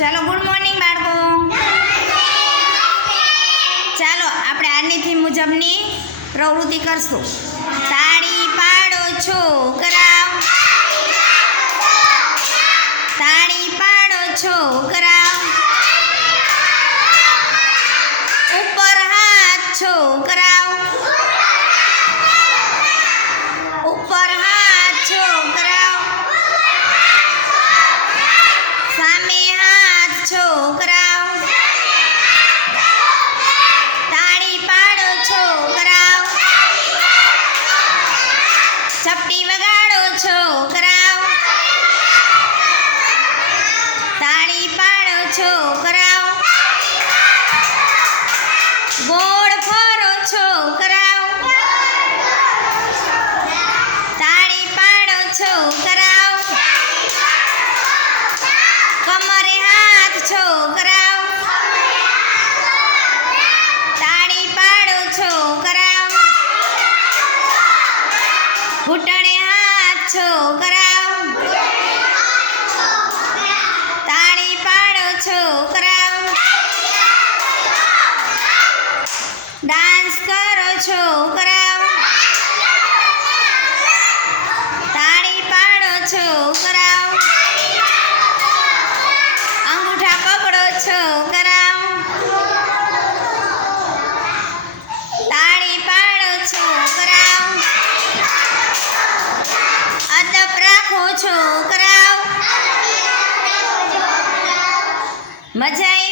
ચાલો good morning બાળકો. ચાલો આપણે આજની થીમ મુજબની પ્રવૃત્તિ કરશું. તાળી પાડો છોકરાઓ, તાળી પાડો છોકરાઓ, ઉપર હાથ છોકરાઓ, ઉપર હાથ છોકરાઓ, સામે હાથ છોકરાઓ, તાળી પાડો છોકરાઓ, ચપટી વગાડો છોકરાઓ, તાળી પાડો છોકરાઓ, ગોળ ફરો છોકરાઓ, તાળી પાડો છોકરાઓ, કમરે હાથ છોકરાઓ, તાળી પાડો છોકરાઓ, ઘૂંટણે હાથ છોકરાઓ, તાળી પાડો છોકરાઓ, ડાન્સ કરો છોકરાઓ, તાળી પાડો છોકરાઓ, અંગૂઠા પકડો છોકરાઓ, તાળી પાડો છોકરાઓ, અદબ રાખો છોકરાઓ. મજા આવી?